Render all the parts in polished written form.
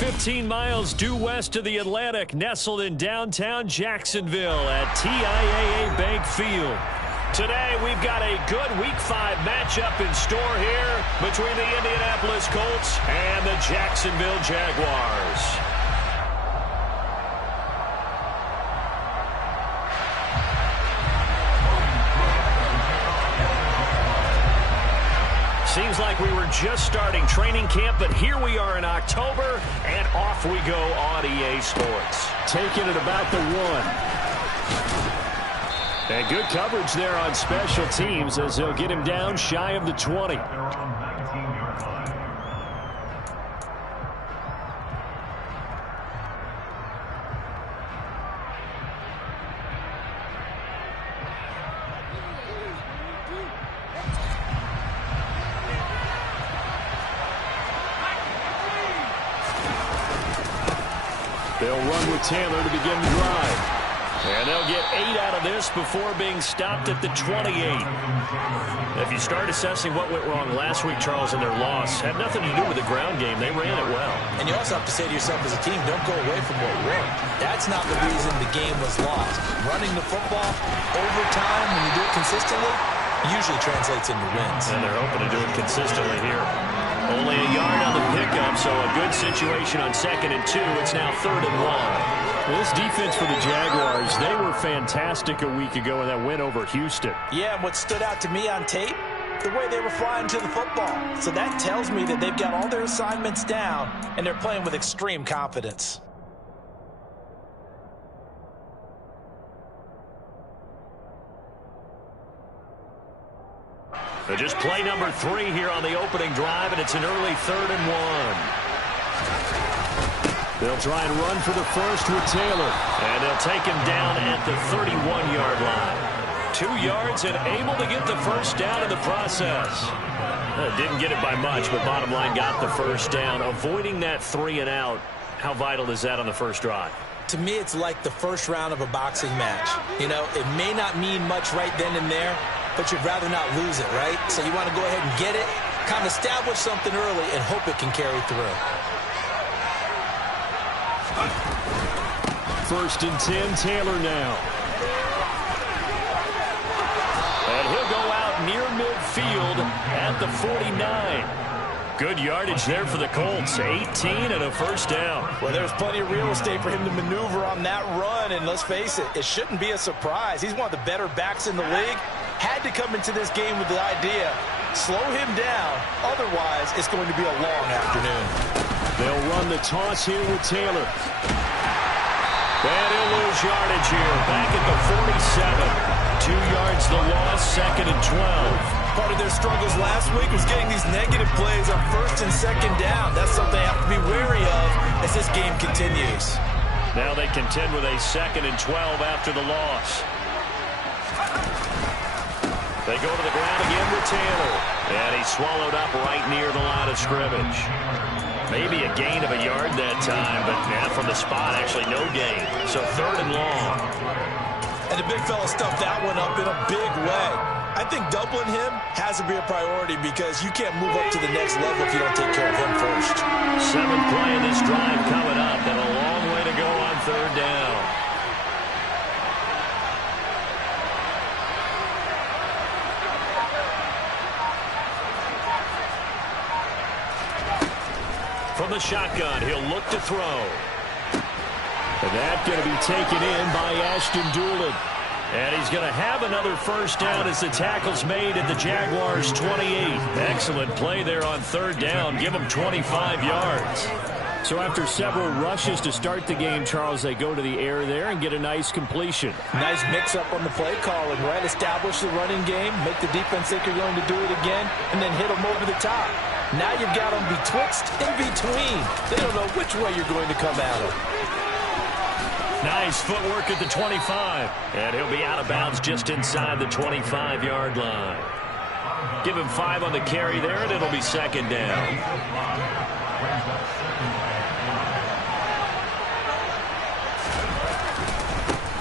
15 miles due west of the Atlantic, nestled in downtown Jacksonville at TIAA Bank Field. Today, we've got a good Week 5 matchup in store here between the Indianapolis Colts and the Jacksonville Jaguars. Seems like we were just starting training camp, but here we are in October, and off we go on EA Sports. Taking it about the 1. And good coverage there on special teams as they'll get him down shy of the 20. They'll run with Taylor to begin the drive. And they'll get 8 out of this before being stopped at the 28. If you start assessing what went wrong last week, Charles, in their loss, had nothing to do with the ground game. They ran it well. And you also have to say to yourself as a team, don't go away from what worked. That's not the reason the game was lost. Running the football over time, when you do it consistently, usually translates into wins. And they're hoping to do it consistently here. Only a yard on the pickup, so a good situation on 2nd and 2. It's now 3rd and 1. Well, this defense for the Jaguars, they were fantastic a week ago in that win over Houston. Yeah, and what stood out to me on tape, the way they were flying to the football. So that tells me that they've got all their assignments down, and they're playing with extreme confidence. So just play number 3 here on the opening drive, and it's an early 3rd and 1. They'll try and run for the first with Taylor. And they'll take him down at the 31-yard line. 2 yards and able to get the first down in the process. Didn't get it by much, but bottom line got the first down. Avoiding that 3 and out, how vital is that on the first drive? To me, it's like the first round of a boxing match. You know, it may not mean much right then and there, but you'd rather not lose it, right? So you want to go ahead and get it, kind of establish something early, and hope it can carry through. 1st and 10, Taylor now. And he'll go out near midfield at the 49. Good yardage there for the Colts. 18 and a first down. Well, there's plenty of real estate for him to maneuver on that run, and let's face it, it shouldn't be a surprise. He's one of the better backs in the league. Had to come into this game with the idea, slow him down, otherwise it's going to be a long afternoon. They'll run the toss here with Taylor. And he'll lose yardage here, back at the 47. 2 yards the loss, 2nd and 12. Part of their struggles last week was getting these negative plays on 1st and 2nd down. That's something they have to be wary of as this game continues. Now they contend with a 2nd and 12 after the loss. They go to the ground again with Taylor. And he's swallowed up right near the line of scrimmage. Maybe a gain of a yard that time, but now from the spot, actually no gain. So 3rd and long. And the big fella stuffed that one up in a big way. I think doubling him has to be a priority because you can't move up to the next level if you don't take care of him first. 7th play of this drive coming up, and a long way to go on 3rd down. From the shotgun, he'll look to throw. And that's going to be taken in by Ashton Doolin. And he's going to have another first down as the tackle's made at the Jaguars' 28. Excellent play there on 3rd down. Give them 25 yards. So after several rushes to start the game, Charles, they go to the air there and get a nice completion. Nice mix-up on the play calling, right? Establish the running game, make the defense think you're going to do it again, and then hit them over the top. Now you've got them betwixt in between. They don't know which way you're going to come at them. Nice footwork at the 25. And he'll be out of bounds just inside the 25-yard line. Give him 5 on the carry there, and it'll be 2nd down.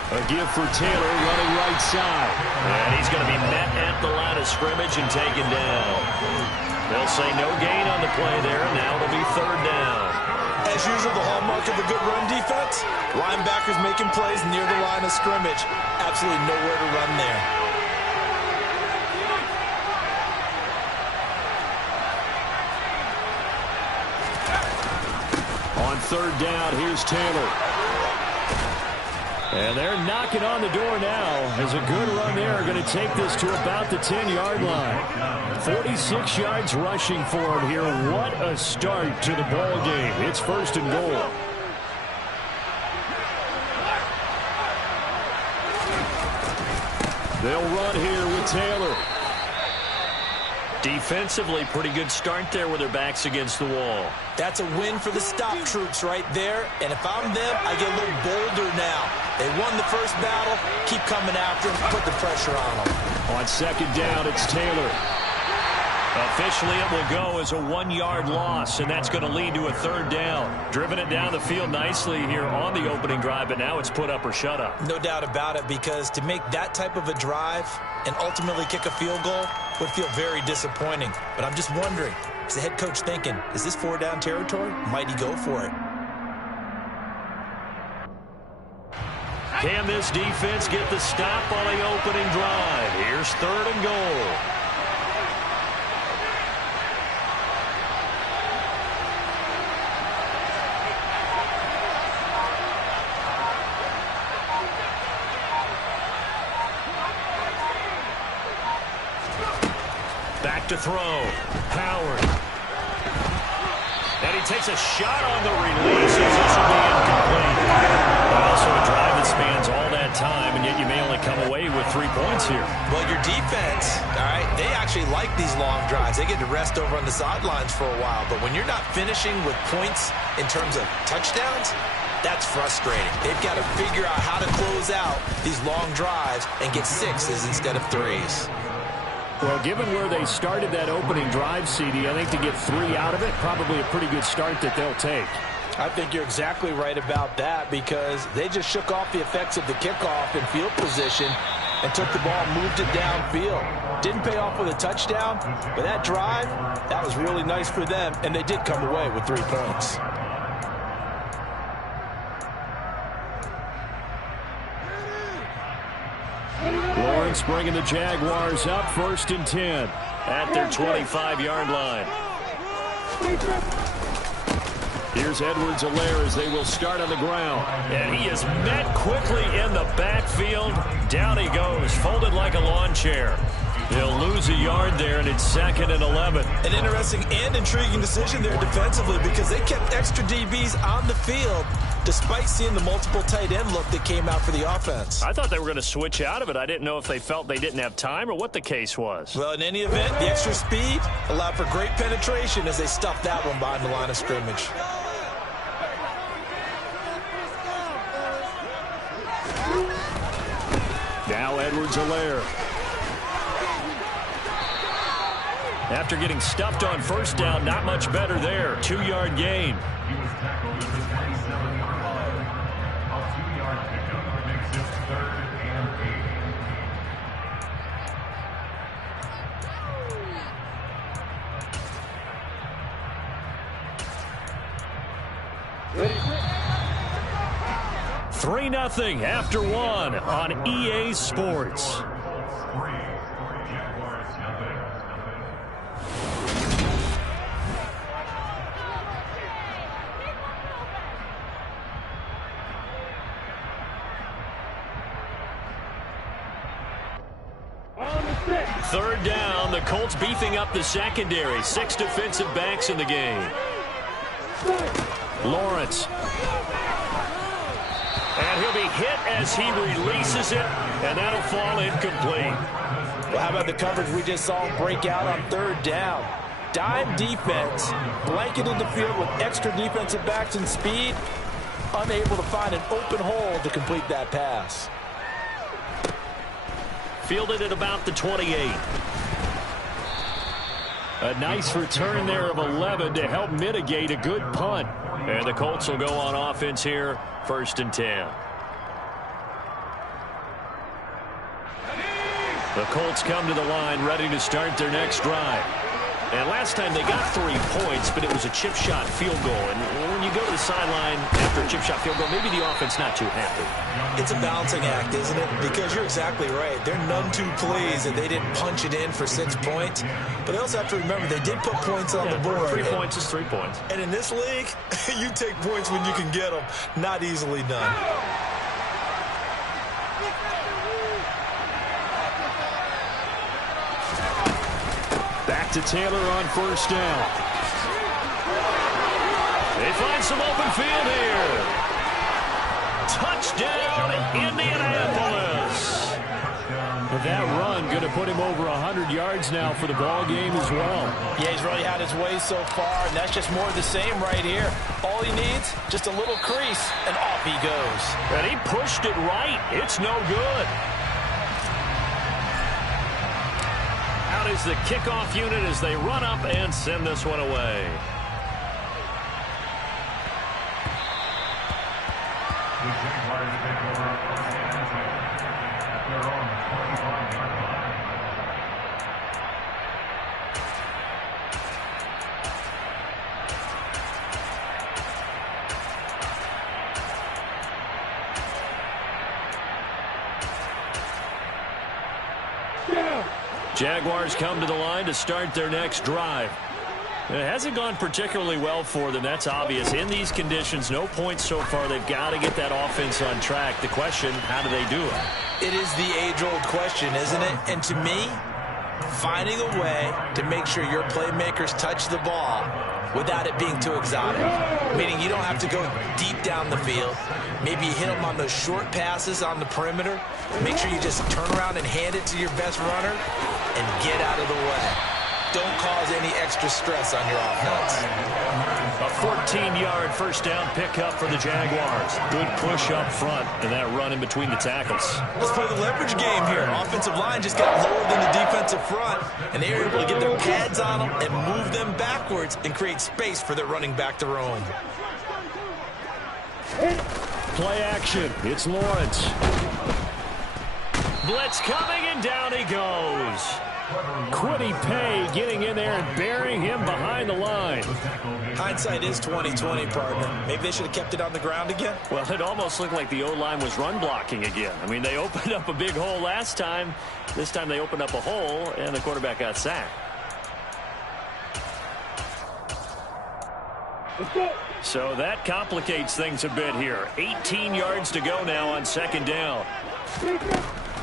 A give for Taylor running right side. And he's going to be met at the line of scrimmage and taken down. They'll say no gain on the play there, and now it'll be 3rd down. As As usual, the hallmark of a good run defense, linebackers making plays near the line of scrimmage. Absolutely nowhere to run there. On third down, here's Taylor. And they're knocking on the door now as a good run there. Going to take this to about the 10-yard line. 46 yards rushing for him here. What a start to the ball game. It's first and goal. They'll run here with Taylor. Defensively, pretty good start there with their backs against the wall. That's a win for the stop troops right there. And if I'm them, I get a little bolder now. They won the first battle. Keep coming after them. Put the pressure on them. On second down, it's Taylor. Officially, it will go as a 1-yard loss, and that's going to lead to a third down. Driven it down the field nicely here on the opening drive, but now it's put up or shut up. No doubt about it, because to make that type of a drive and ultimately kick a field goal would feel very disappointing. But I'm just wondering, is the head coach thinking, is this 4-down territory? Might he go for it? Can this defense get the stop on the opening drive? Here's third and goal. Back to throw. Howard. And he takes a shot on the release. This will be incomplete. Also a drive that spans all that time, and yet you may only come away with 3 points here. Well, your defense, all right, they actually like these long drives. They get to rest over on the sidelines for a while. But when you're not finishing with points in terms of touchdowns, that's frustrating. They've got to figure out how to close out these long drives and get 6s instead of 3s. Well, given where they started that opening drive, CD, I think to get 3 out of it, probably a pretty good start that they'll take. I think you're exactly right about that, because they just shook off the effects of the kickoff in field position and took the ball and moved it downfield. Didn't pay off with a touchdown, but that drive, that was really nice for them, and they did come away with 3 points. Lawrence bringing the Jaguars up, 1st and 10 at their 25-yard line. Here's Edwards-Helaire as they will start on the ground. And he is met quickly in the backfield. Down he goes, folded like a lawn chair. He'll lose a yard there, and it's 2nd and 11. An interesting and intriguing decision there defensively, because they kept extra DBs on the field despite seeing the multiple tight end look that came out for the offense. I thought they were going to switch out of it. I didn't know if they felt they didn't have time or what the case was. Well, in any event, the extra speed allowed for great penetration as they stuffed that one behind the line of scrimmage. Now Edwards-Helaire. After getting stuffed on 1st down, not much better there. 2-yard gain. Three 3-0 after 1 on EA Sports. Third down, the Colts beefing up the secondary. 6 defensive backs in the game. Lawrence. And he'll be hit as he releases it, and that'll fall incomplete. Well, how about the coverage we just saw him break out on 3rd down? Dime defense, blanketed the field with extra defensive backs and speed, unable to find an open hole to complete that pass. Fielded at about the 28. A nice return there of 11 to help mitigate a good punt. And the Colts will go on offense here, 1st and 10. The Colts come to the line ready to start their next drive. And last time they got 3 points, but it was a chip shot field goal. And when you go to the sideline after a chip shot field goal, maybe the offense not too happy. It's a balancing act, isn't it? Because you're exactly right. They're none too pleased that they didn't punch it in for 6 points. But they also have to remember they did put points on the board. 3 points is 3 points. And in this league, you take points when you can get them. Not easily done. Back to Taylor on first down. They find some open field here. Touchdown, Indianapolis. But that run going to put him over 100 yards now for the ball game as well. Yeah, he's really had his way so far, and that's just more of the same right here. All he needs, just a little crease, and off he goes. And he pushed it right. It's no good. Out is the kickoff unit as they run up and send this one away. Jaguars come to the line to start their next drive. It hasn't gone particularly well for them. That's obvious. In these conditions, no points so far. They've got to get that offense on track. The question, how do they do it? It is the age-old question, isn't it? And to me, finding a way to make sure your playmakers touch the ball without it being too exotic. Meaning you don't have to go deep down the field. Maybe you hit them on those short passes on the perimeter. Make sure you just turn around and hand it to your best runner and get out of the way. Don't cause any extra stress on your offense. A 14-yard first down pickup for the Jaguars. Good push up front and that run in between the tackles. Let's play the leverage game here. Offensive line just got lower than the defensive front, and they were able to get their pads on them and move them backwards and create space for their running back to roam. Play action. It's Lawrence. Blitz coming, and down he goes. Quiddy Pay getting in there and burying him behind the line. Hindsight is 20/20, partner. Maybe they should have kept it on the ground again. Well, it almost looked like the O-line was run blocking again. I mean, they opened up a big hole last time. This time they opened up a hole, and the quarterback got sacked. So that complicates things a bit here. 18 yards to go now on second down.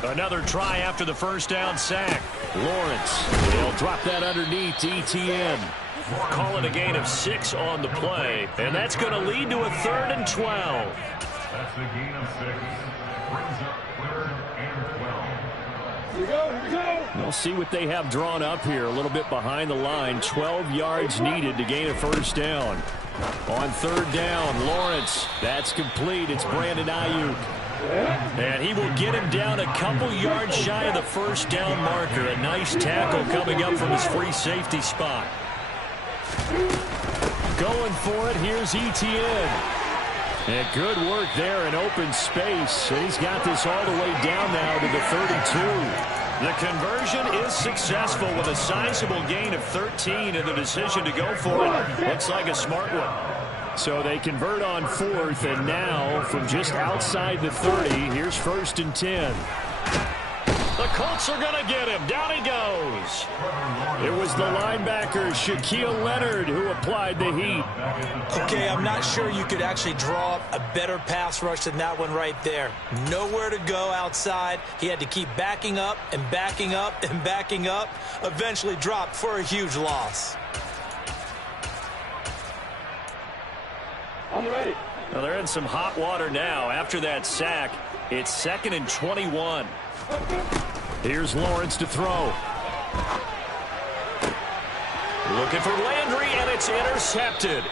Another try after the first down sack. Lawrence, they'll drop that underneath to ETN. Call it a gain of 6 on the play, and that's going to lead to a 3rd and 12. That's the gain of 6. Brings up 3rd and 12. Here we go. We'll see what they have drawn up here, a little bit behind the line. 12 yards needed to gain a first down. On 3rd down, Lawrence, that's complete. It's Brandon Ayuk. And he will get him down a couple yards shy of the first down marker. A nice tackle coming up from his free safety spot. Going for it, here's ETN. And good work there in open space. And he's got this all the way down now to the 32. The conversion is successful with a sizable gain of 13, and the decision to go for it looks like a smart one. So they convert on 4th, and now from just outside the 30, here's 1st and 10. The Colts are going to get him. Down he goes. It was the linebacker, Shaquille Leonard, who applied the heat. Okay, I'm not sure you could actually draw up a better pass rush than that one right there. Nowhere to go outside. He had to keep backing up and backing up and backing up. Eventually dropped for a huge loss. Well, they're in some hot water now. After that sack, it's 2nd and 21. Here's Lawrence to throw. Looking for Landry, and it's intercepted.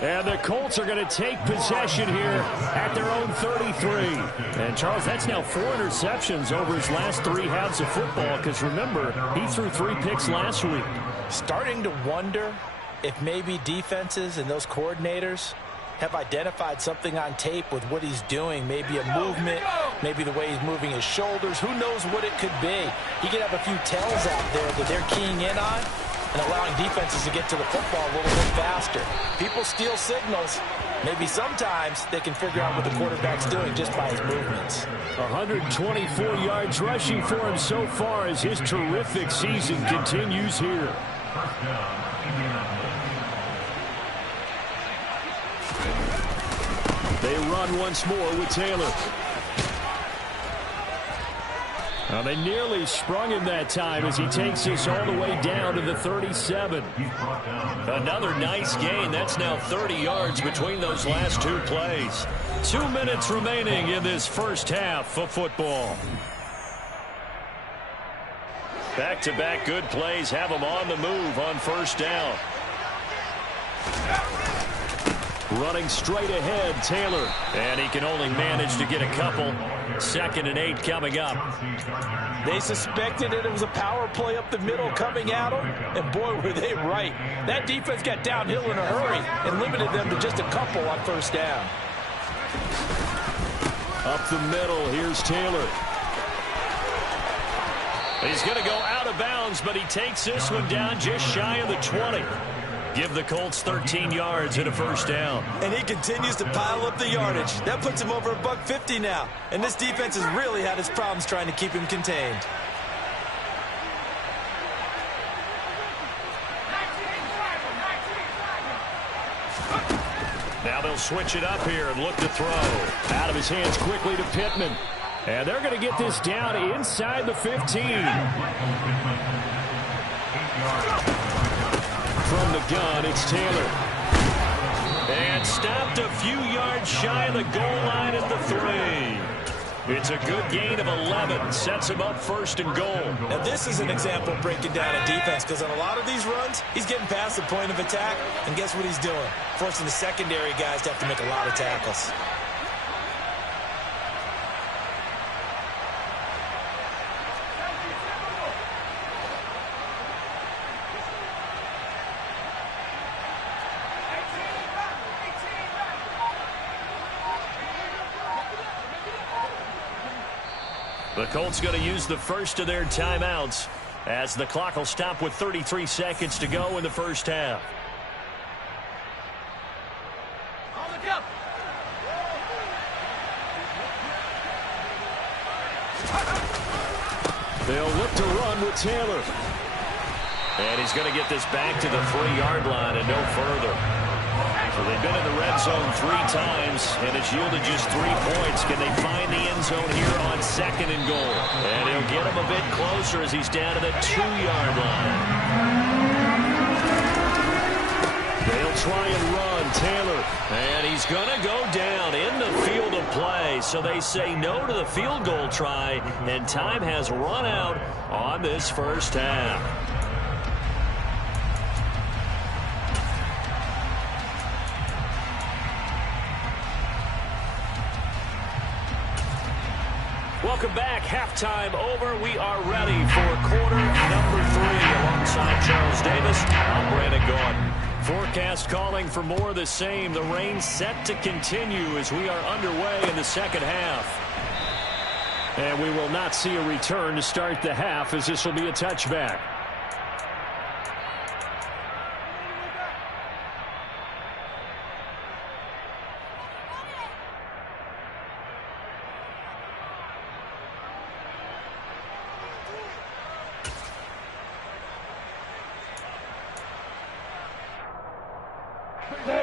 And the Colts are going to take possession here at their own 33. And, Charles, that's now 4 interceptions over his last 3 halves of football, because, remember, he threw 3 picks last week. Starting to wonder if maybe defenses and those coordinators have identified something on tape with what he's doing. Maybe a movement, maybe the way he's moving his shoulders. Who knows what it could be? He could have a few tells out there that they're keying in on. and allowing defenses to get to the football a little bit faster. People steal signals. Maybe sometimes they can figure out what the quarterback's doing just by his movements. 124 yards rushing for him so far as his terrific season continues here. First down, Indianapolis. They run once more with Taylor. Now they nearly sprung him that time as he takes this all the way down to the 37. Another nice gain. That's now 30 yards between those last two plays. 2 minutes remaining in this first half of football. Back-to-back good plays have them on the move on first down. Running straight ahead, Taylor. And he can only manage to get a couple. 2nd and 8 coming up. They suspected it was a power play up the middle coming at them, and boy, were they right. That defense got downhill in a hurry and limited them to just a couple on first down. Up the middle, here's Taylor. He's going to go out of bounds, but he takes this one down just shy of the 20. Give the Colts 13 yards and a first down. And he continues to pile up the yardage. That puts him over $150 now. And this defense has really had its problems trying to keep him contained. Now they'll switch it up here and look to throw. Out of his hands quickly to Pittman. And they're going to get this down inside the 15. From the gun, it's Taylor. And stopped a few yards shy of the goal line at the 3. It's a good gain of 11. Sets him up 1st and goal. Now this is an example of breaking down a defense, because on a lot of these runs, he's getting past the point of attack, and guess what he's doing? Forcing the secondary guys to have to make a lot of tackles. The Colts going to use the first of their timeouts as the clock will stop with 33 seconds to go in the first half. They'll look to run with Taylor. And he's going to get this back to the 3-yard line and no further. So they've been in the red zone 3 times, and it's yielded just 3 points. Can they find the end zone here on 2nd and goal? And he'll get him a bit closer as he's down to the 2-yard line. They'll try and run, Taylor. And he's going to go down in the field of play. So they say no to the field goal try, and time has run out on this first half. Welcome back. Halftime over. We are ready for quarter number 3. Alongside Charles Davis, I'm Brandon Gordon. Forecast calling for more of the same. The rain set to continue as we are underway in the second half. And we will not see a return to start the half, as this will be a touchback.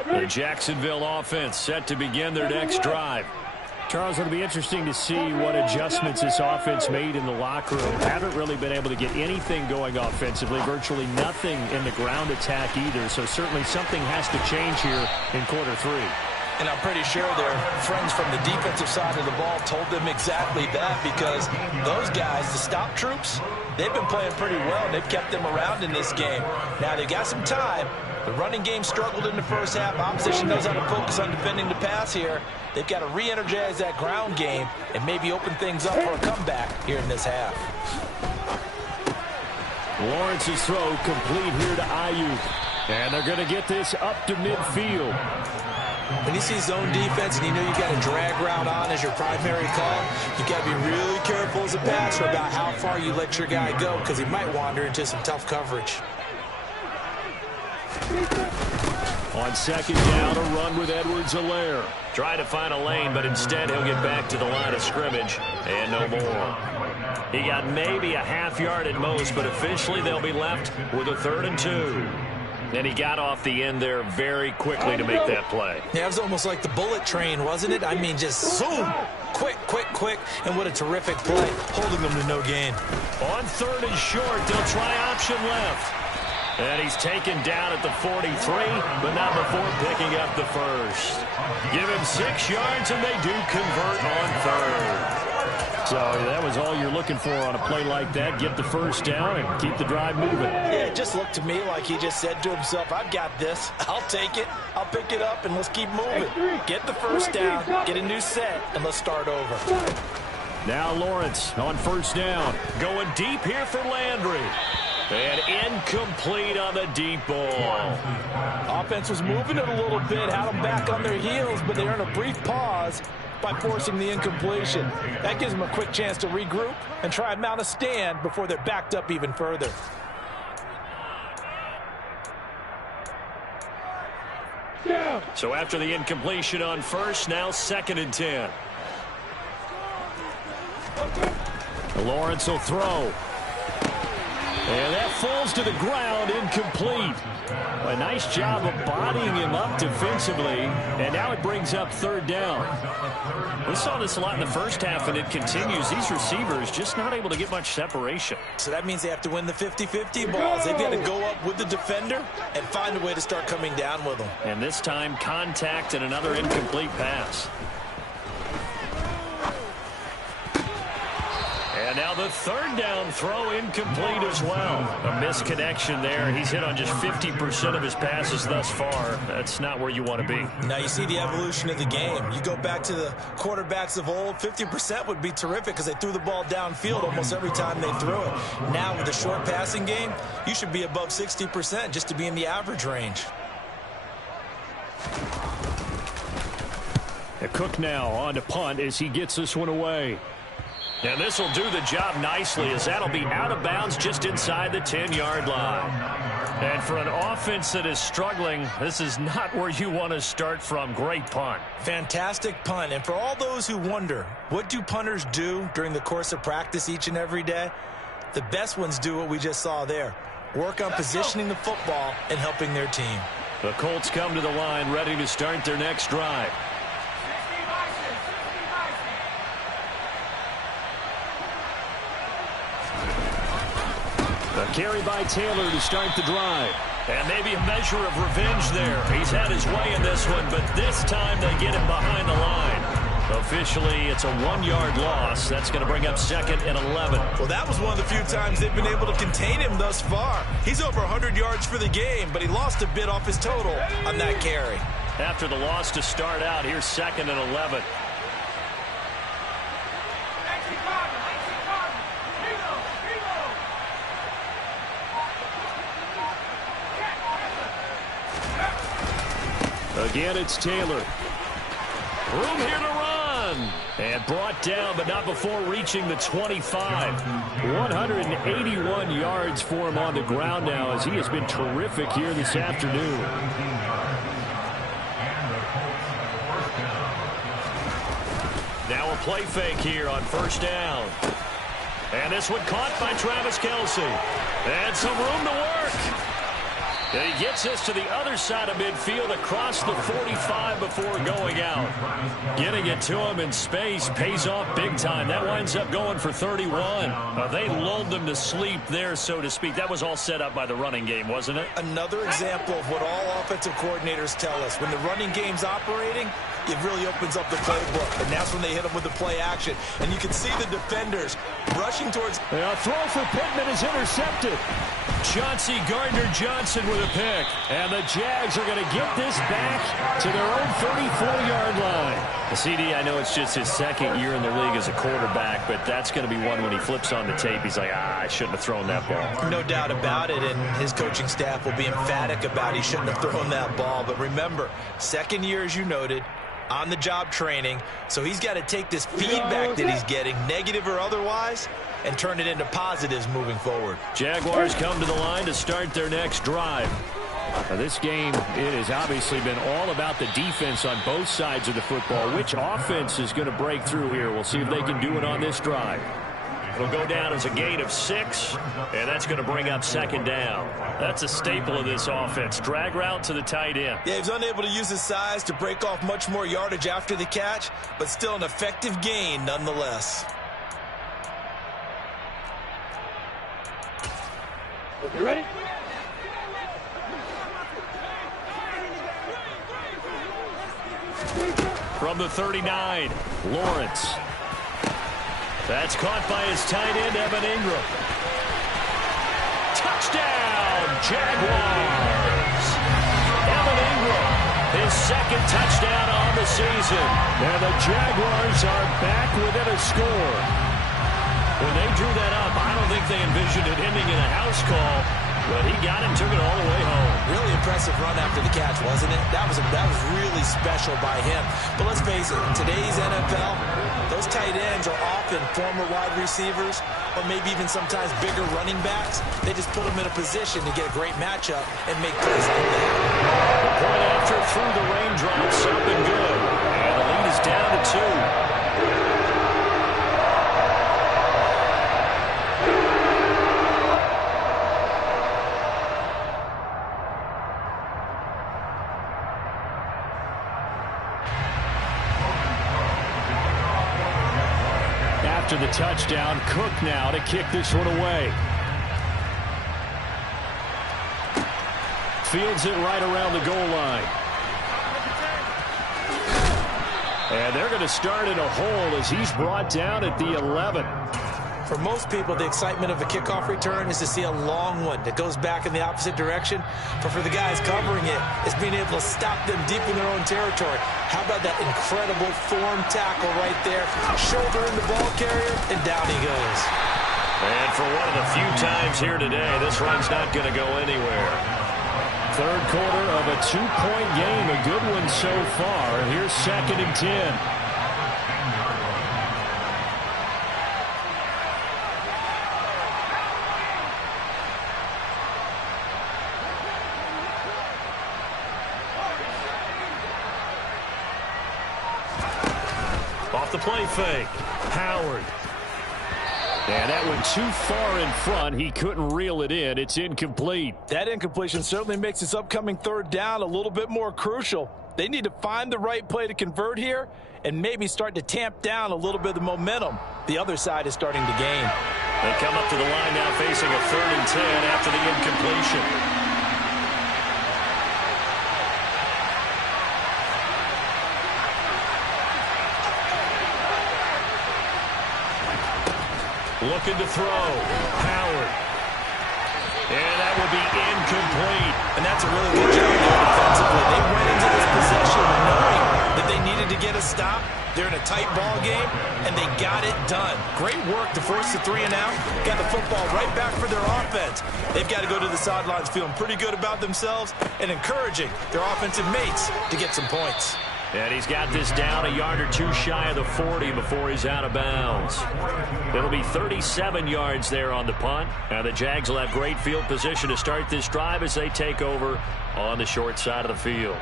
The Jacksonville offense set to begin their next drive. Charles, it'll be interesting to see what adjustments this offense made in the locker room. Haven't really been able to get anything going offensively, virtually nothing in the ground attack either. So certainly something has to change here in quarter 3. And I'm pretty sure their friends from the defensive side of the ball told them exactly that, because those guys, the stop troops, they've been playing pretty well, and they've kept them around in this game. Now they've got some time. The running game struggled in the first half. Opposition knows how to focus on defending the pass here. They've got to re-energize that ground game and maybe open things up for a comeback here in this half. Lawrence's throw complete here to Ayuk. And they're going to get this up to midfield. When you see zone defense and you know you got a drag route on as your primary call, you got to be really careful as a passer about how far you let your guy go, because he might wander into some tough coverage. On second down, a run with Edwards-Helaire. Trying to find a lane, but instead he'll get back to the line of scrimmage and no more. He got maybe a half yard at most, but officially they'll be left with a 3rd and 2. And he got off the end there very quickly to make that play. Yeah, it was almost like the bullet train, wasn't it? I mean, just zoom. Quick, quick, quick. And what a terrific play, holding them to no gain. On 3rd and short, they'll try option left. And he's taken down at the 43, but not before picking up the first. Give him 6 yards, and they do convert on 3rd. So that was all you're looking for on a play like that. Get the first down and keep the drive moving. Yeah, it just looked to me like he just said to himself, I've got this. I'll take it. I'll pick it up, and let's keep moving. Get the first down, get a new set, and let's start over. Now Lawrence on 1st down. Going deep here for Landry. And incomplete on the deep ball. Offense was moving it a little bit, had them back on their heels, but they earned a brief pause by forcing the incompletion. That gives them a quick chance to regroup and try and mount a stand before they're backed up even further. So after the incompletion on 1st, now 2nd and 10. Lawrence will throw. And that falls to the ground, incomplete. A nice job of bodying him up defensively, and now it brings up 3rd down. We saw this a lot in the first half, and it continues. These receivers just not able to get much separation. So that means they have to win the 50-50 balls. They've got to go up with the defender and find a way to start coming down with them. And this time, contact and another incomplete pass. And now the 3rd down throw incomplete as well. A misconnection there. He's hit on just 50% of his passes thus far. That's not where you want to be. Now you see the evolution of the game. You go back to the quarterbacks of old, 50% would be terrific because they threw the ball downfield almost every time they threw it. Now with the short passing game, you should be above 60% just to be in the average range. Cook now on to punt as he gets this one away. And this will do the job nicely as that'll be out of bounds just inside the 10-yard line. And for an offense that is struggling, this is not where you want to start from. Great punt. Fantastic punt. And for all those who wonder, what do punters do during the course of practice each and every day? The best ones do what we just saw there. Work on positioning the football and helping their team. The Colts come to the line ready to start their next drive. A carry by Taylor to start the drive. And maybe a measure of revenge there. He's had his way in this one, but this time they get him behind the line. Officially, it's a 1-yard loss. That's going to bring up 2nd and 11. Well, that was one of the few times they've been able to contain him thus far. He's over 100 yards for the game, but he lost a bit off his total on that carry. After the loss to start out, here's 2nd and 11. Again, it's Taylor. Room here to run. And brought down, but not before reaching the 25. 181 yards for him on the ground now as he has been terrific here this afternoon. Now a play fake here on 1st down. And this one caught by Travis Kelce. And some room to work. And he gets us to the other side of midfield across the 45 before going out. Getting it to him in space pays off big time. That winds up going for 31. They lulled them to sleep there, so to speak. That was all set up by the running game, wasn't it? Another example of what all offensive coordinators tell us. When the running game's operating, it really opens up the playbook. And that's when they hit them with the play action. And you can see the defenders rushing towards. A throw for Pittman is intercepted. Chauncey Gardner-Johnson with a pick. And the Jags are going to get this back to their own 34-yard line. The CD, I know it's just his 2nd year in the league as a quarterback, but that's going to be one when he flips on the tape. He's like, I shouldn't have thrown that ball. No doubt about it, and his coaching staff will be emphatic about he shouldn't have thrown that ball. But remember, 2nd year, as you noted, on-the-job training, so he's got to take this feedback that he's getting, negative or otherwise, and turn it into positives moving forward. Jaguars come to the line to start their next drive. Now, this game, it has obviously been all about the defense on both sides of the football. Which offense is going to break through here? We'll see if they can do it on this drive. It'll go down as a gain of 6, and that's going to bring up second down. That's a staple of this offense. Drag route to the tight end. Yeah, he's unable to use his size to break off much more yardage after the catch, but still an effective gain nonetheless. You ready? From the 39, Lawrence. That's caught by his tight end, Evan Ingram. Touchdown, Jaguars! Evan Ingram, his second touchdown on the season. And the Jaguars are back within a score. When they drew that up, I don't think they envisioned it ending in a house call, but he got it and took it all the way home. Really impressive run after the catch, wasn't it? That was really special by him. But let's face it, in today's NFL, those tight ends are often former wide receivers or maybe even sometimes bigger running backs. They just put them in a position to get a great matchup and make plays like that. The point after through the raindrops, up and good. And the lead is down to 2. After the touchdown, Cook now to kick this one away. Fields it right around the goal line. And they're going to start in a hole as he's brought down at the 11. For most people, the excitement of a kickoff return is to see a long one that goes back in the opposite direction. But for the guys covering it, it's being able to stop them deep in their own territory. How about that incredible form tackle right there? Shoulder in the ball carrier, and down he goes. And for one of the few times here today, this run's not going to go anywhere. Third quarter of a 2-point game, a good one so far. Here's 2nd and 10. Off the play fake, Howard. And that went too far in front. He couldn't reel it in. It's incomplete. That incompletion certainly makes this upcoming third down a little bit more crucial. They need to find the right play to convert here and maybe start to tamp down a little bit of the momentum the other side is starting to gain. They come up to the line now facing a 3rd and 10 after the incompletion. Looking to throw. Howard. And that will be incomplete. And that's a really good job there defensively. They went into this possession knowing that they needed to get a stop. They're in a tight ball game, and they got it done. Great work to force the 3 and out. Got the football right back for their offense. They've got to go to the sidelines feeling pretty good about themselves and encouraging their offensive mates to get some points. And he's got this down a yard or 2 shy of the 40 before he's out of bounds. It'll be 37 yards there on the punt. Now the Jags will have great field position to start this drive as they take over on the short side of the field.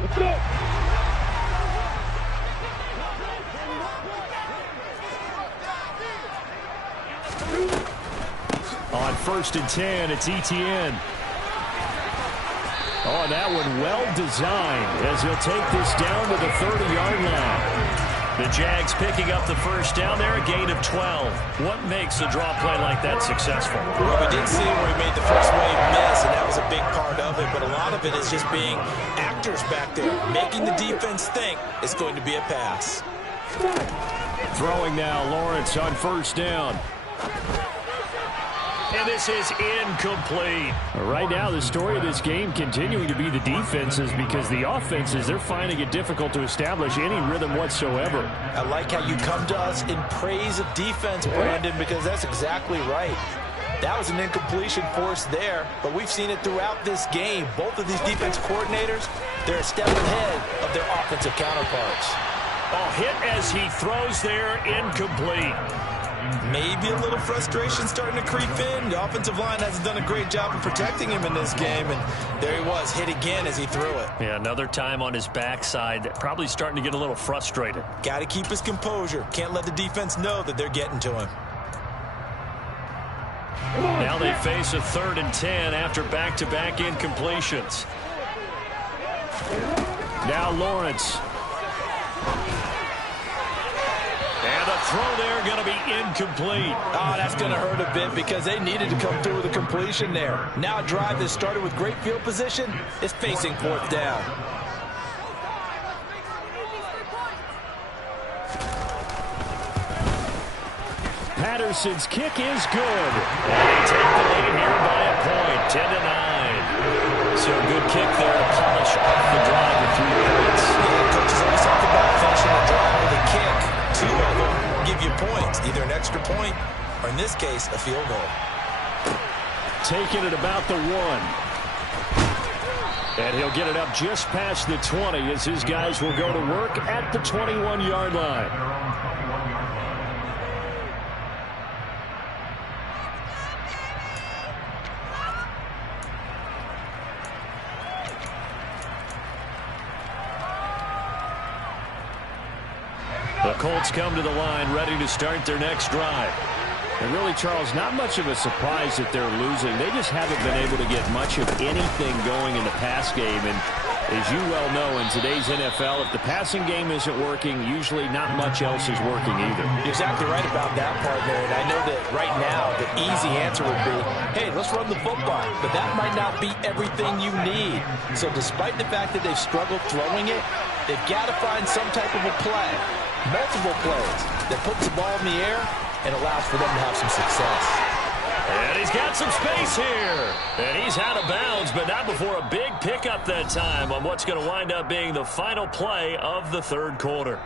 Let's go. On 1st and 10, it's Etienne. Oh, that one well designed as he'll take this down to the 30-yard line. The Jags picking up the first down there, a gain of 12. What makes a draw play like that successful? Well, we did see where he made the first wave miss, and that was a big part of it, but a lot of it is just being actors back there, making the defense think it's going to be a pass. Throwing now, Lawrence on 1st down. And this is incomplete. Right now, the story of this game continuing to be the defenses because the offenses, they're finding it difficult to establish any rhythm whatsoever. I like how you come to us in praise of defense, Brandon, because that's exactly right. That was an incompletion forced there, but we've seen it throughout this game. Both of these defense coordinators, they're a step ahead of their offensive counterparts. Oh, hit as he throws there, incomplete. Maybe a little frustration starting to creep in. The offensive line hasn't done a great job of protecting him in this game, and there he was, hit again as he threw it. Yeah, another time on his backside, probably starting to get a little frustrated. Got to keep his composure. Can't let the defense know that they're getting to him. Now they face a 3rd and 10 after back-to-back incompletions. Now Lawrence. And a throw there going to be incomplete. Oh, that's going to hurt a bit because they needed to come through with a completion there. Now a drive that started with great field position is facing 4th down. Patterson's kick is good. And they take the lead here by a point, 10-9. So a good kick there to polish off the drive with 3 points. Yeah, coaches always talk about finishing a drive with a kick. 2 of them give you points, either an extra point or, in this case, a field goal. Taking it about the 1. And he'll get it up just past the 20 as his guys will go to work at the 21-yard line. The Colts come to the line ready to start their next drive. And really, Charles, not much of a surprise that they're losing. They just haven't been able to get much of anything going in the pass game. And as you well know, in today's NFL, if the passing game isn't working, usually not much else is working either. You're exactly right about that, partner. And I know that right now the easy answer would be, hey, let's run the football. But that might not be everything you need. So despite the fact that they've struggled throwing it, they've got to find some type of a play. Multiple plays that puts the ball in the air and allows for them to have some success. And he's got some space here. And he's out of bounds, but not before a big pickup that time on what's going to wind up being the final play of the 3rd quarter.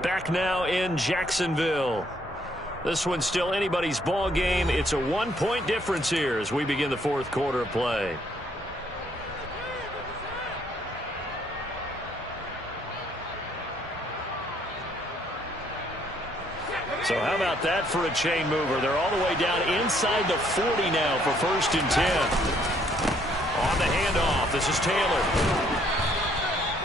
Back now in Jacksonville. This one's still anybody's ball game. It's a 1-point difference here as we begin the 4th quarter of play. So how about that for a chain mover? They're all the way down inside the 40 now for 1st and 10. On the handoff, this is Taylor.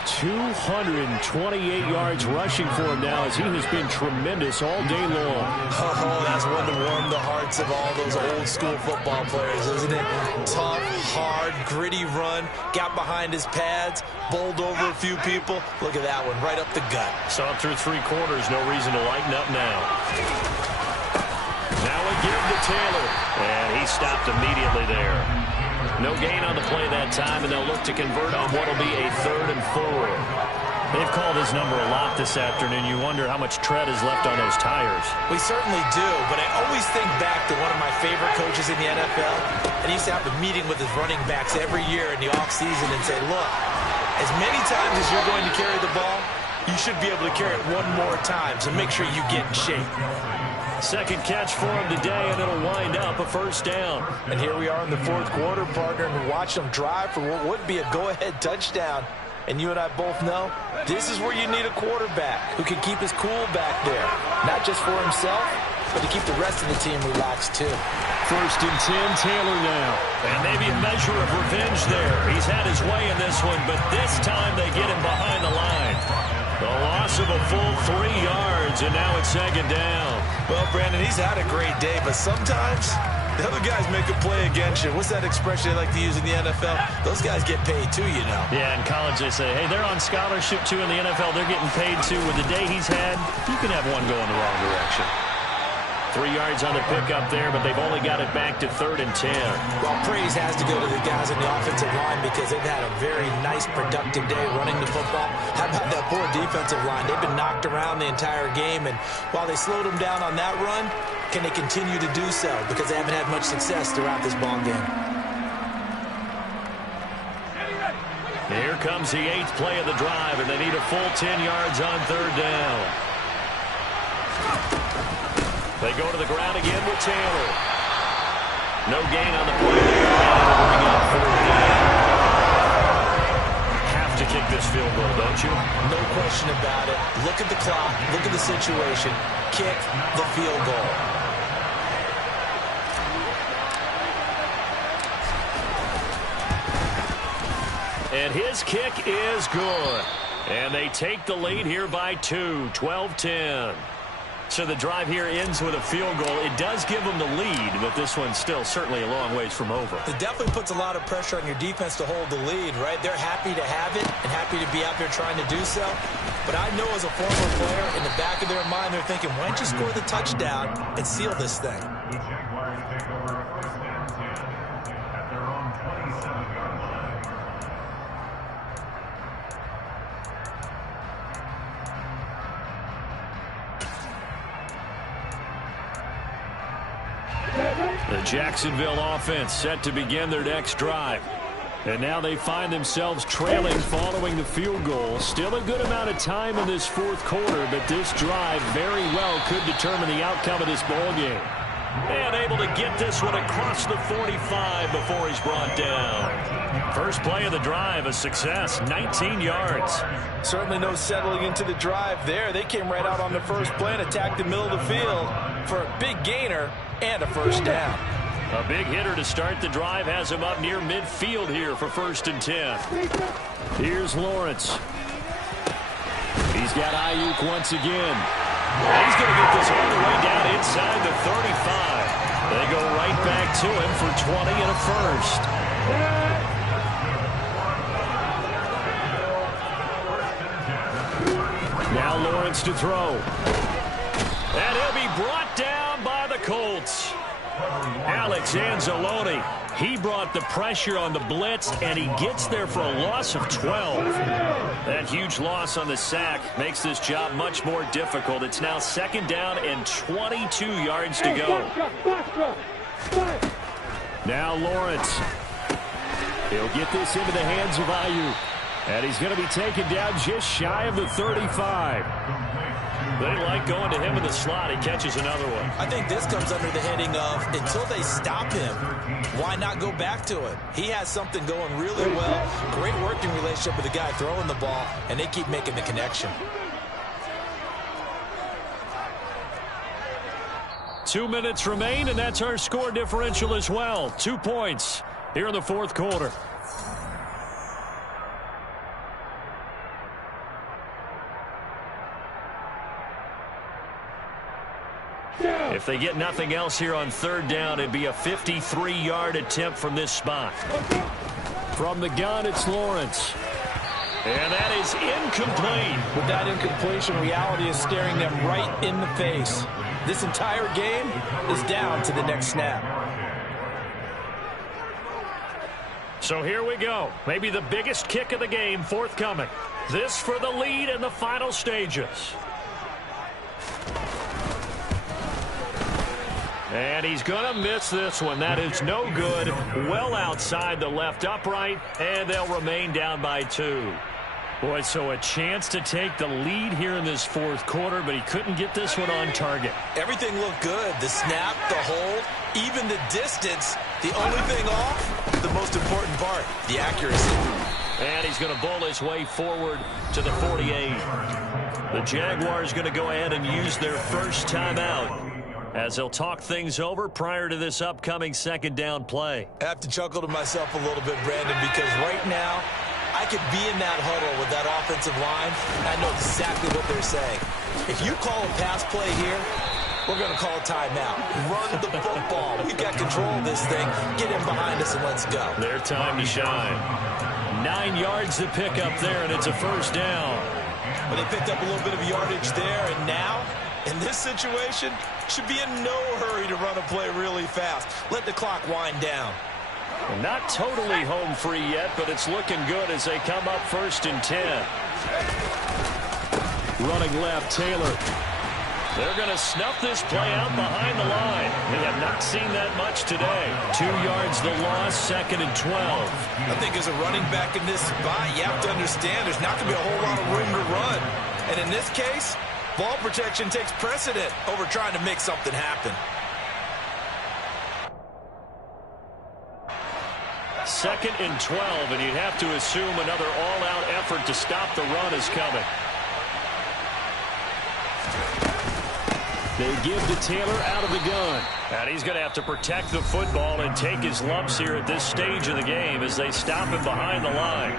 228 yards rushing for him now as he has been tremendous all day long. Oh, that's one to warm the hearts of all those old school football players, isn't it? Tough, hard, gritty run, got behind his pads, bowled over a few people. Look at that one, right up the gut. Saw it through 3 quarters, no reason to lighten up now. Now a give to Taylor, and he stopped immediately there. No gain on the play that time, and they'll look to convert on what will be a 3rd and 4. They've called his number a lot this afternoon. You wonder how much tread is left on those tires. We certainly do, but I always think back to one of my favorite coaches in the NFL, and he used to have a meeting with his running backs every year in the offseason and say, look, as many times as you're going to carry the ball, you should be able to carry it one more time, so make sure you get in shape. Second catch for him today, and it'll wind up a 1st down. And here we are in the 4th quarter, partner, and watch them drive for what would be a go-ahead touchdown. And you and I both know this is where you need a quarterback who can keep his cool back there, not just for himself, but to keep the rest of the team relaxed too. 1st and 10, Taylor now. And maybe a measure of revenge there. He's had his way in this one, but this time they get him behind the line. The loss of a full 3 yards, and now it's 2nd down. Well, Brandon, he's had a great day, but sometimes the other guys make a play against you. What's that expression they like to use in the NFL? Those guys get paid too, you know. Yeah, in college they say, hey, they're on scholarship too. In the NFL, they're getting paid too. With the day he's had, you can have one go in the wrong direction. 3 yards on the pickup there, but they've only got it back to 3rd and 10. Well, praise has to go to the guys in the offensive line because they've had a very nice, productive day running the football. How about that poor defensive line? They've been knocked around the entire game, and while they slowed them down on that run, can they continue to do so? Because they haven't had much success throughout this ball game. Here comes the 8th play of the drive, and they need a full 10 yards on 3rd down. They go to the ground again with Taylor. No gain on the play there, and it'll bring up 4th down. Have to kick this field goal, don't you? No question about it. Look at the clock. Look at the situation. Kick the field goal. And his kick is good. And they take the lead here by 2, 12-10. So the drive here ends with a field goal. It does give them the lead, but this one's still certainly a long ways from over. It definitely puts a lot of pressure on your defense to hold the lead, right? They're happy to have it and happy to be out there trying to do so. But I know as a former player, in the back of their mind, they're thinking, why don't you score the touchdown and seal this thing? The Jaguars take over a 1st and 10 at their own 27-yard line. The Jacksonville offense set to begin their next drive. And now they find themselves trailing following the field goal. Still a good amount of time in this 4th quarter, but this drive very well could determine the outcome of this ball game. And able to get this one across the 45 before he's brought down. First play of the drive, a success, 19 yards. Certainly no settling into the drive there. They came right out on the first play and attacked the middle of the field for a big gainer and a 1st down. A big hitter to start the drive has him up near midfield here for 1st and 10. Here's Lawrence. He's got Ayuk once again. He's going to get this all the way down inside the 35. They go right back to him for 20 and a 1st. Now Lawrence to throw. And he'll be brought down by the Colts. Alex Anzalone, he brought the pressure on the blitz, and he gets there for a loss of 12. That huge loss on the sack makes this job much more difficult. It's now 2nd down and 22 yards to go. Now Lawrence. He'll get this into the hands of Ayuk. And he's going to be taken down just shy of the 35. They like going to him in the slot. He catches another one. I think this comes under the heading of until they stop him, why not go back to it? He has something going really well. Great working relationship with the guy throwing the ball, and they keep making the connection. 2 minutes remain, and that's our score differential as well. 2 points here in the 4th quarter. If they get nothing else here on 3rd down, it'd be a 53-yard attempt from this spot. From the gun, it's Lawrence. And that is incomplete. With that incompletion, reality is staring them right in the face. This entire game is down to the next snap. So here we go. Maybe the biggest kick of the game forthcoming. This for the lead in the final stages. And he's going to miss this one. That is no good. Well outside the left upright, and they'll remain down by 2. Boy, so a chance to take the lead here in this 4th quarter, but he couldn't get this one on target. Everything looked good. The snap, the hold, even the distance. The only thing off, the most important part, the accuracy. And he's going to bowl his way forward to the 48. The Jaguars going to go ahead and use their first timeout as they'll talk things over prior to this upcoming 2nd down play. I have to chuckle to myself a little bit, Brandon, because right now I could be in that huddle with that offensive line, and I know exactly what they're saying. If you call a pass play here, we're going to call a timeout. Run the football. We've got control of this thing. Get in behind us and let's go. Their time to shine. 9 yards to pick up there, and it's a 1st down. But they picked up a little bit of yardage there, and now, in this situation, should be in no hurry to run a play really fast. Let the clock wind down. Not totally home free yet, but it's looking good as they come up 1st and 10. Running left, Taylor. They're going to snuff this play out behind the line. We have not seen that much today. 2 yards the loss, 2nd and 12. I think as a running back in this spot, you have to understand there's not going to be a whole lot of room to run. And in this case, ball protection takes precedent over trying to make something happen. 2nd and 12, and you'd have to assume another all-out effort to stop the run is coming. They give to Taylor out of the gun. And he's going to have to protect the football and take his lumps here at this stage of the game as they stop him behind the line.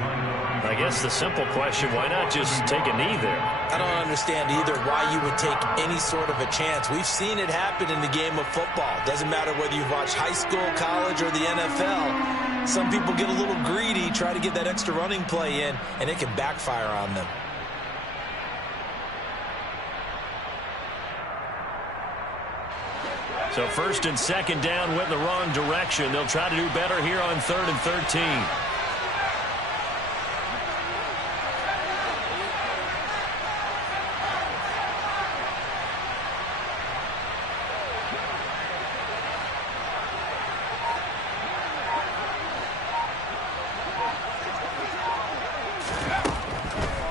I guess the simple question, why not just take a knee there? I don't understand either why you would take any sort of a chance. We've seen it happen in the game of football. Doesn't matter whether you've watched high school, college, or the NFL. Some people get a little greedy, try to get that extra running play in, and it can backfire on them. So 1st and 2nd down went in the wrong direction. They'll try to do better here on 3rd and 13.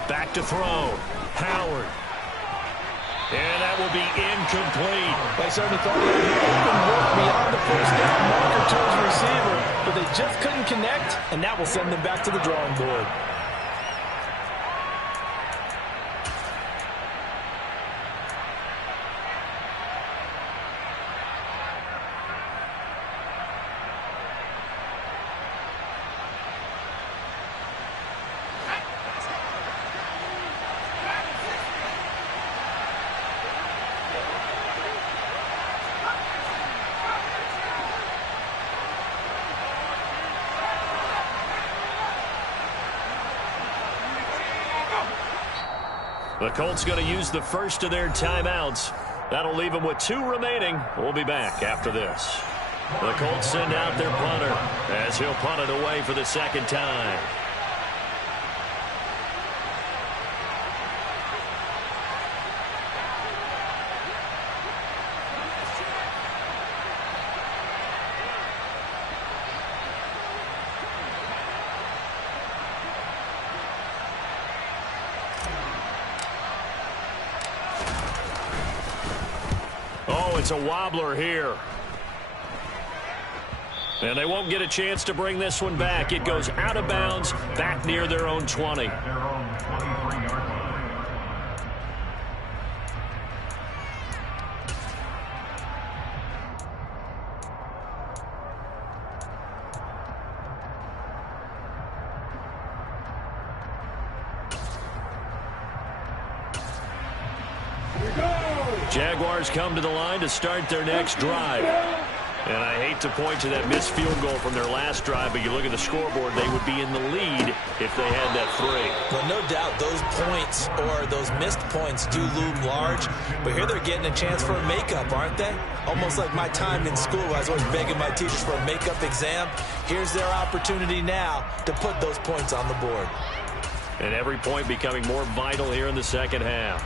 Back to throw. Howard. And that will be incomplete. They certainly thought he had open work beyond the first down marker to his receiver, but they just couldn't connect, and that will send them back to the drawing board. The Colts going to use the first of their timeouts. That'll leave them with 2 remaining. We'll be back after this. The Colts send out their punter as he'll punt it away for the 2nd time. It's a wobbler here. And they won't get a chance to bring this one back. It goes out of bounds, back near their own 20. Their own 23-yard line. Jaguars come to the line to start their next drive. And I hate to point to that missed field goal from their last drive, but you look at the scoreboard, they would be in the lead if they had that 3. Well, no doubt those points or those missed points do loom large, but here they're getting a chance for a makeup, aren't they? Almost like my time in school. I was always begging my teachers for a makeup exam. Here's their opportunity now to put those points on the board. And every point becoming more vital here in the 2nd half.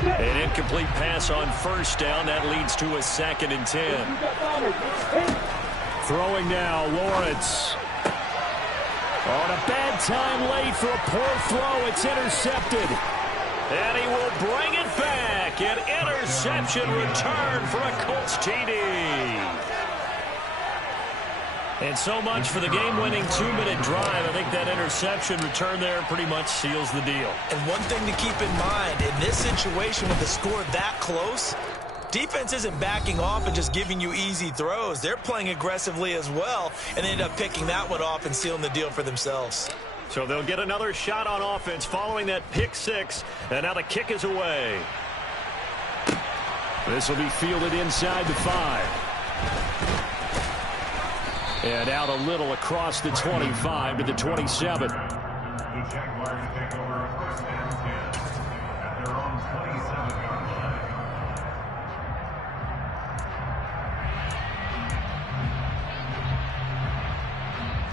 An incomplete pass on 1st down. That leads to a 2nd and 10. Throwing now, Lawrence. On a bad time late for a poor throw. It's intercepted. And he will bring it back. An interception return for a Colts TD. And so much for the game-winning 2-minute drive. I think that interception return there pretty much seals the deal. And one thing to keep in mind, in this situation with the score that close, defense isn't backing off and just giving you easy throws. They're playing aggressively as well, and they end up picking that one off and sealing the deal for themselves. So they'll get another shot on offense following that pick 6, and now the kick is away. This will be fielded inside the 5. And out a little across the 25 to the 27. The Jaguars take over 1st and 10 at their own 27-yard line.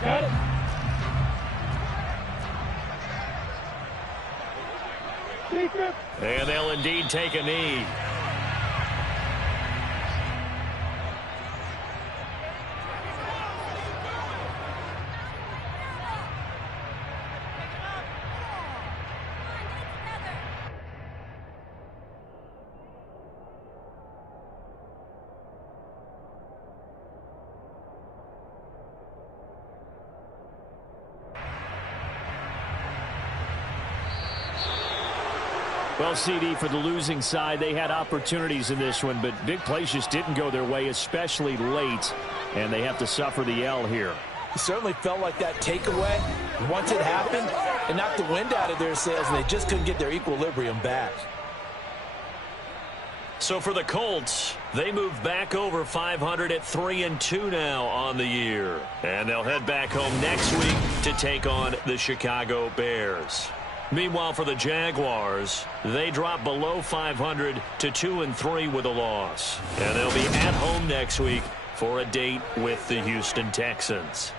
Got it. And they'll indeed take a knee. Well, CD, for the losing side, they had opportunities in this one, but big plays just didn't go their way, especially late, and they have to suffer the L here. It certainly felt like that takeaway. Once it happened, it knocked the wind out of their sails, and they just couldn't get their equilibrium back. So for the Colts, they move back over 500 at 3-2 now on the year. And they'll head back home next week to take on the Chicago Bears. Meanwhile, for the Jaguars, they drop below 500 to 2-3 with a loss. And they'll be at home next week for a date with the Houston Texans.